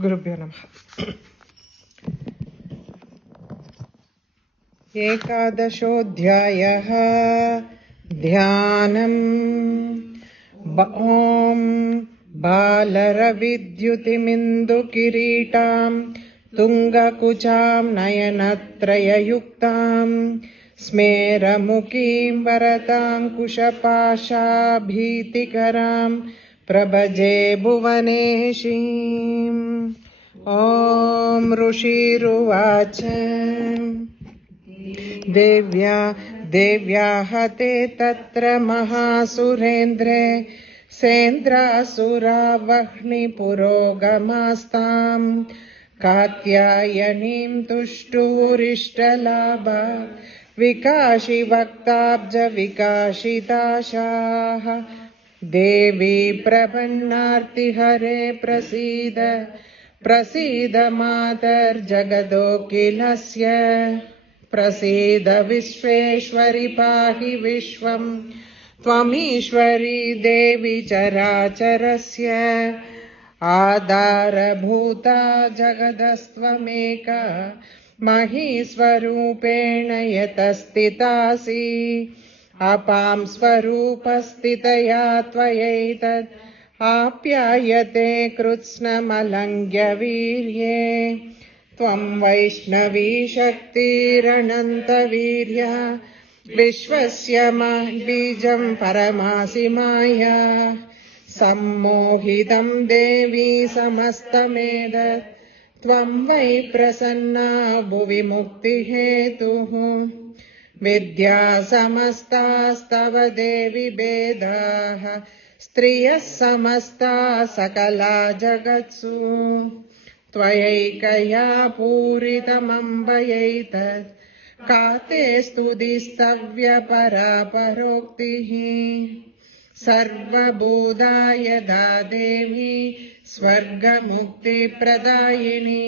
गुरुभ्यो नमः। एकादशोऽध्यायः। ध्यानम्। ॐ बालरविद्युतिमिन्दुकिरीटां तुङ्गकुचां नयनत्रययुक्तां स्मेरमुखीं वरदाङ्कुशपाशाभीतिकरां प्रभजे भुवनेशीम्। ॐ ऋषिरुवाच देव्या हते तत्र महासुरेन्द्रे सेन्द्रासुरा वह्निपुरोगमास्तां कात्यायनीं तुष्टुरिष्टलाभा विकाशि वक्ताब्ज विकाशिताशाः। देवी प्रपन्नार्तिहरे प्रसीद प्रसीद मातर्जगदोऽखिलस्य प्रसीद विश्वेश्वरि पाहि विश्वम् त्वमीश्वरी देवी चराचरस्य आधारभूता जगदस्त्वमेका महीस्वरूपेण यतस्थितासि अपां स्वरूपस्थितया त्वयैतद् आप्यायते कृत्स्नमलङ्घ्यवीर्ये त्वं वैष्णवी शक्तिरनन्तवीर्या विश्वस्य बीजं परमासि माया सम्मोहितं देवी समस्तमेतत् त्वं वै प्रसन्ना भुवि मुक्तिहेतुः विद्या समस्तास्तव देवि भेदाः स्त्रियः समस्ता सकला जगत्सु त्वयैकया पूरितमम्बयैतत् का ते स्तुतिस्तव्य परा परोक्तिः सर्वबोधाय दा देवी स्वर्गमुक्तिप्रदायिनी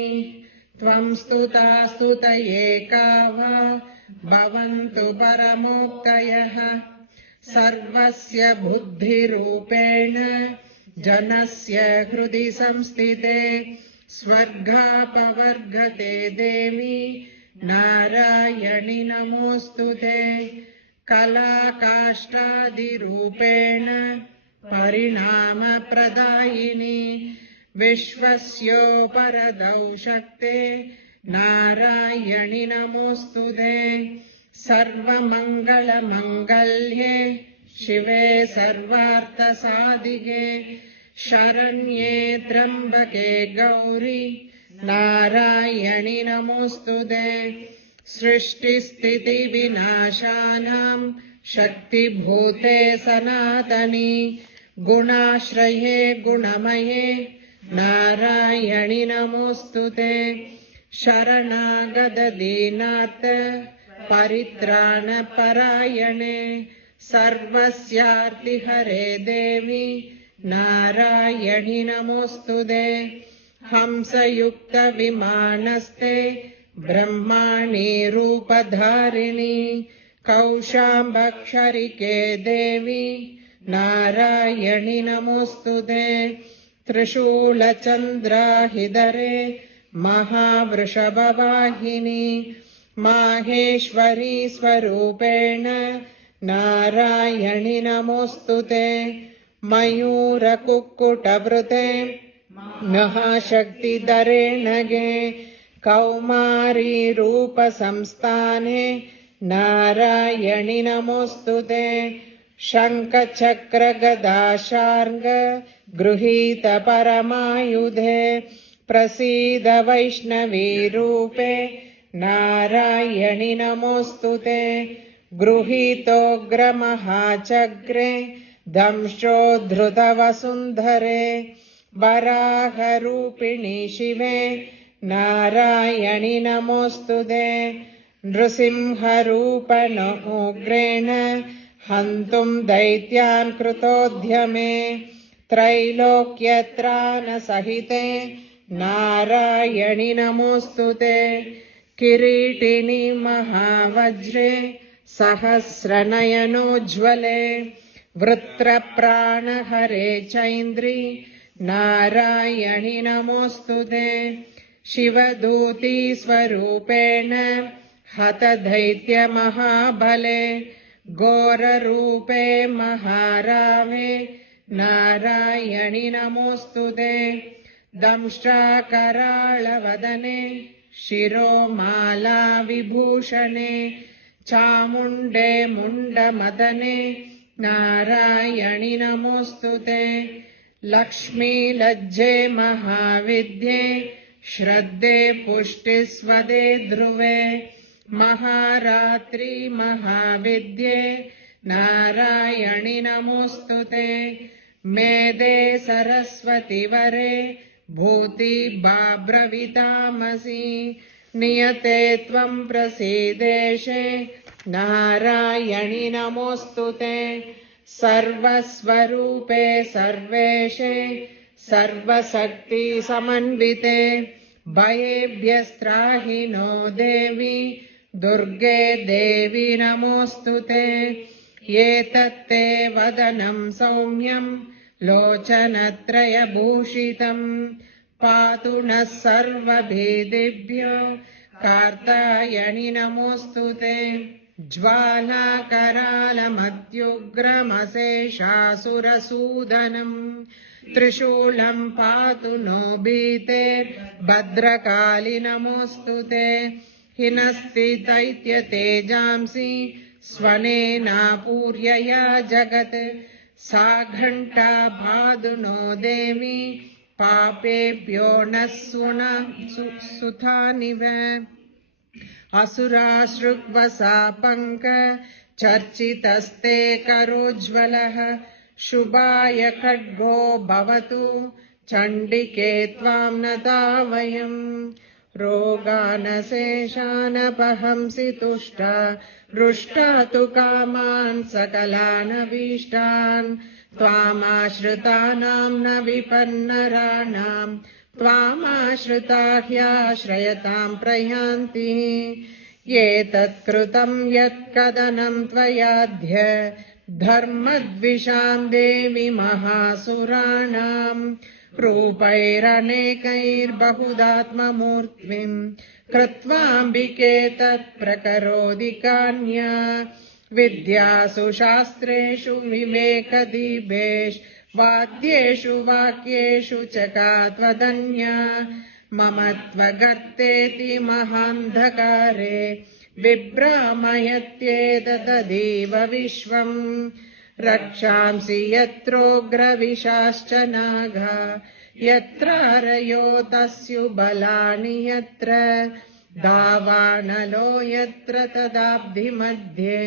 त्वं स्तुता स्तुतयेका वा भवन्तु परमोक्तयः सर्वस्य बुद्धिरूपेण जनस्य हृदि संस्थिते स्वर्गापवर्गते देवी नारायणि नमोऽस्तुते कलाकाष्ठादिरूपेण परिणामप्रदायिनी विश्वस्योपरदौ शक्ते नारायणि नमोऽस्तुते सर्वमङ्गलमङ्गल्ये शिवे सर्वार्थसाधिके शरण्ये त्र्यम्बके गौरी नारायणि नमोऽस्तुते सृष्टिस्थितिविनाशानां शक्तिभूते सनातनी गुणाश्रये गुणमये नारायणि नमोऽस्तुते शरणागतदीनार्थ परित्राणपरायणे सर्वस्यार्तिहरे देवी नारायणि नमोऽस्तुते हंसयुक्तविमानस्ते ब्रह्माणि रूपधारिणि कौशाम्बक्षरिके देवी नारायणि नमोऽस्तुते त्रिशूलचन्द्राहिधरे महावृषभवाहिनी माहेश्वरी स्वरूपेण नारायणि नमोऽस्तुते मयूरकुक्कुटवृते महाशक्तिधरे नगे कौमारी रूपसंस्थाने नारायणि नमोऽस्तुते शङ्खचक्रगदाशार्ङ्ग गृहीत परमायुधे प्रसीद वैष्णवी रूपे नारायणि नमोऽस्तुते गृहीतोग्रमहाचक्रे दंशोद्धृतवसुन्धरे वराहरूपिणि शिवे नारायणि नमोऽस्तुते नृसिंहरूपणोग्रेण हन्तुं दैत्यान् कृतोद्यमे त्रैलोक्यत्राणसहिते नारायणि नमोऽस्तुते किरीटिनि महावज्रे सहस्रनयनोज्ज्वले वृत्रप्राणहरे चैन्द्री नारायणि नमोऽस्तुते शिवदूती स्वरूपेण हतदैत्यमहाबले घोररूपे महारावे नारायणि नमोऽस्तुते दंष्ट्राकराळवदने शिरोमाला विभूषणे चामुण्डे मुण्डमदने नारायणि नमोऽस्तुते लक्ष्मीलज्जे महाविद्ये श्रद्धे पुष्टिस्वदे ध्रुवे महारात्रि महाविद्ये नारायणि नमोऽस्तुते मेदे सरस्वतिवरे भूति बाब्रवितामसि नियते त्वं प्रसीदेशे नारायणि नमोऽस्तुते सर्वस्वरूपे सर्वेशे सर्वशक्ति समन्विते भयेभ्यस्त्राहि नो देवी दुर्गे देवी नमोऽस्तुते एतत्ते वदनं सौम्यं लोचनत्रयभूषितं पातु नः सर्वभेदेभ्यो कार्तायणि नमोऽस्तुते ज्वालाकरालमत्युग्रमशेषासुरसूदनं त्रिशूलं पातु नो भीते भद्रकाली नमोऽस्तुते हिनस्तिदैत्यतेजांसि स्वनेनापूर्यया जगत् सा घण्टा भादु नो देवी पापेभ्यो नः सुतानिव असुराश्रुग्वसा पङ्क चर्चितस्ते करोज्ज्वलः शुभाय खड्गो भवतु चण्डिके त्वां नता वयम् रोगानशेषानपहंसि तुष्टा रुष्टा तु कामान् सकलानभीष्टान् त्वामाश्रितानां न विपन्नराणां त्वामाश्रिता ह्याश्रयतां प्रयान्ति एतत्कृतं यत्कदनं त्वयाद्य धर्मद्विषां देवी महासुराणां रूपैरनेकैर्बहुदात्ममूर्तिं कृत्वाम्बिके तत्प्रकरोति कान्या विद्यासु शास्त्रेषु विवेकदीपेषु वाद्येषु वाक्येषु च का त्वदन्या मम त्वगर्तेति महान्धकारे बिभ्रामयत्येतदीव विश्वम् रक्षांसि यत्रोग्रविशाश्च नागा यत्रारयो तस्युबलानि यत्र दावानलो यत्र तदाब्धिमध्ये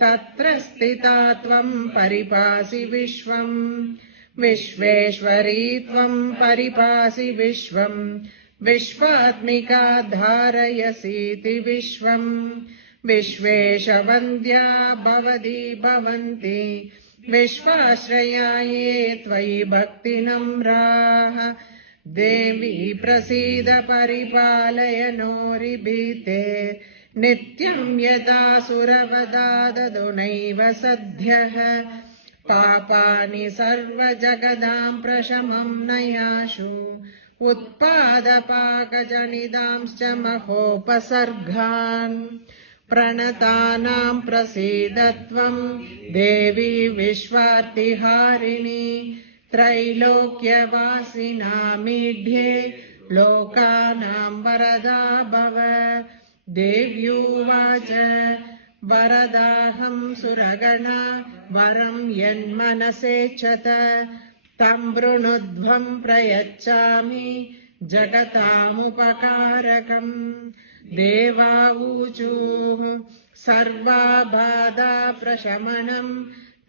तत्र स्थिता त्वं परिपासि विश्वम् विश्वेश्वरी त्वं परिपासि विश्वम् विश्वात्मिका धारयसीति विश्वम् विश्वेशवन्द्या भवती भवन्ति विश्वाश्रया ये त्वयि भक्तिनम्राः देवी प्रसीद परिपालय नोरिभीते नित्यं यदासुरवधा ददु नैव सद्यः पापानि सर्वजगदां प्रशमं नयाशु उत्पादपाकजनिदांश्च महोपसर्गान् प्रणतानां प्रसीद त्वं देवी विश्वार्तिहारिणी त्रैलोक्यवासिनामीढ्ये लोकानां वरदा भव देव्युवाच वरदाहं सुरगणा वरं यन्मनसेच्छत तं वृणुध्वं प्रयच्छामि जगतामुपकारकम् देवावूचुः सर्वाबाधा प्रशमनं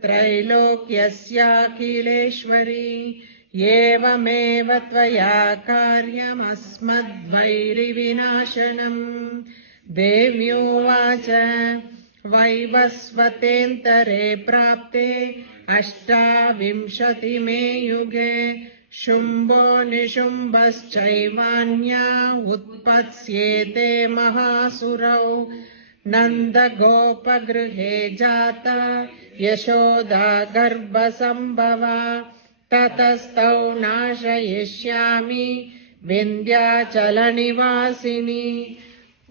त्रैलोक्यस्याखिलेश्वरी एवमेव त्वया कार्यमस्मद्वैरिविनाशनम् देव्युवाच वैवस्वतेऽन्तरे प्राप्ते 28मे युगे शुम्भो निशुम्भश्चैवान्या उत्पत्स्येते महासुरौ नन्दगोपगृहे जाता यशोदा गर्भसम्भवा ततस्तौ नाशयिष्यामि विन्ध्याचलनिवासिनी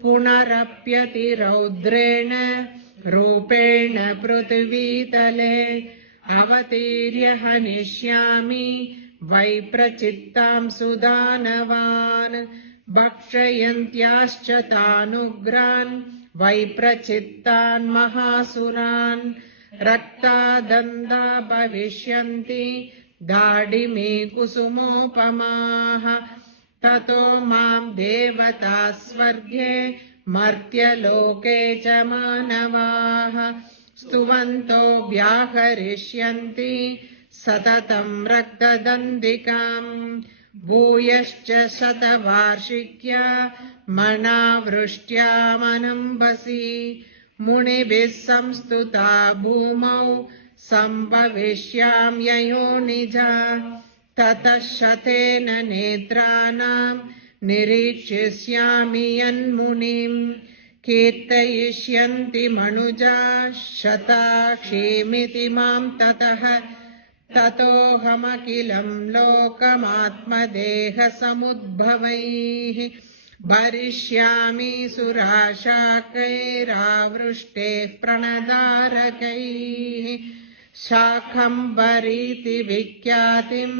पुनरप्यतिरौद्रेण रूपेण पृथिवीतले अवतीर्य हनिष्यामि वैप्रचित्तां सुदानवान् भक्षयन्त्याश्च तानुग्रान् वैप्रचित्तान् महासुरान् रक्तादन्ता भविष्यन्ति दाढिमे कुसुमोपमाः ततो मां देवता स्वर्गे मर्त्यलोके च मानवाः स्तुवन्तो व्याहरिष्यन्ति सततं रक्तदन्दिकाम् भूयश्च शतवार्षिक्या मनावृष्ट्यामनम्बसि मुनिभिः संस्तुता भूमौ सम्भविष्याम्ययोनिजा ततः शतेन नेत्राणां निरीक्षिष्यामि यन्मुनिम् कीर्तयिष्यन्ति मनुजा शताक्षीमिति मां ततः ततोऽहमखिलं लोकमात्मदेहसमुद्भवैः भरिष्यामि सुराशाकैरावृष्टेः प्रणदारकैः शाकम्भरीति विख्यातिम्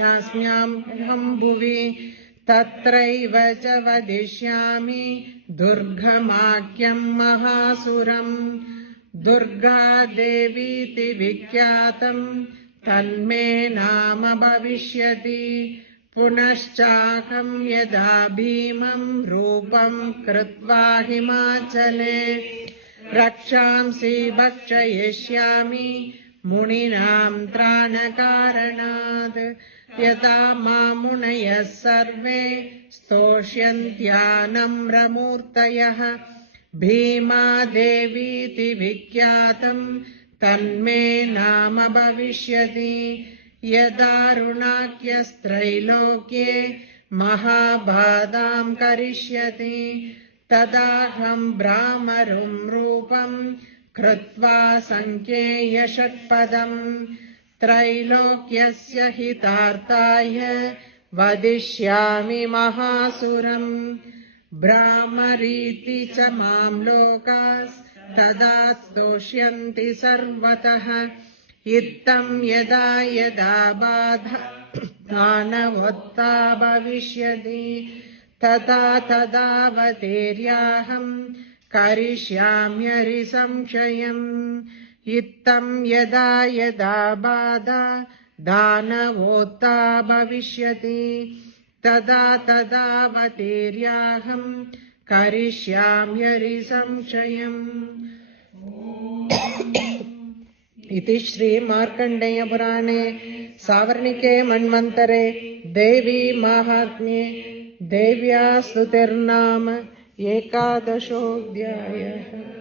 यास्म्यहं भुवि तत्रैव च वदिष्यामि दुर्गमाख्यं महासुरम् दुर्गादेवीति विख्यातं तन्मे नाम भविष्यति पुनश्चाहं यदा भीमं रूपं कृत्वा हिमाचले रक्षांसि भक्षयिष्यामि मुनीनां त्राणकारणात् यथा मामुनयः सर्वे स्तोष्यन्त्यानम्रमूर्तयः भीमादेवीति विख्यातं तन्मे नाम भविष्यति यदारुणाख्यस्त्रैलोक्ये महाबाधां करिष्यति तदाहं भ्रामरुं रूपं कृत्वा संख्येय षट्पदम् त्रैलोक्यस्य हितार्थाय वदिष्यामि महासुरम् भ्रामरीति च मां लोकास्तदा स्तोष्यन्ति सर्वतः इत्थं यदा यदा बाधा दानवोत्था भविष्यति तदा तदावतीर्याहं करिष्याम्यरिसंशयम् इत्थं यदा यदा बाधा दानवोत्था भविष्यति तदा तदावतीर्याहं करिष्याम्यरिसंशयम्। इति श्रीमार्कण्डेयपुराणे सावर्णिके मन्वन्तरे देवी माहात्म्ये देव्या स्तुतिर्नाम 11 अध्यायः।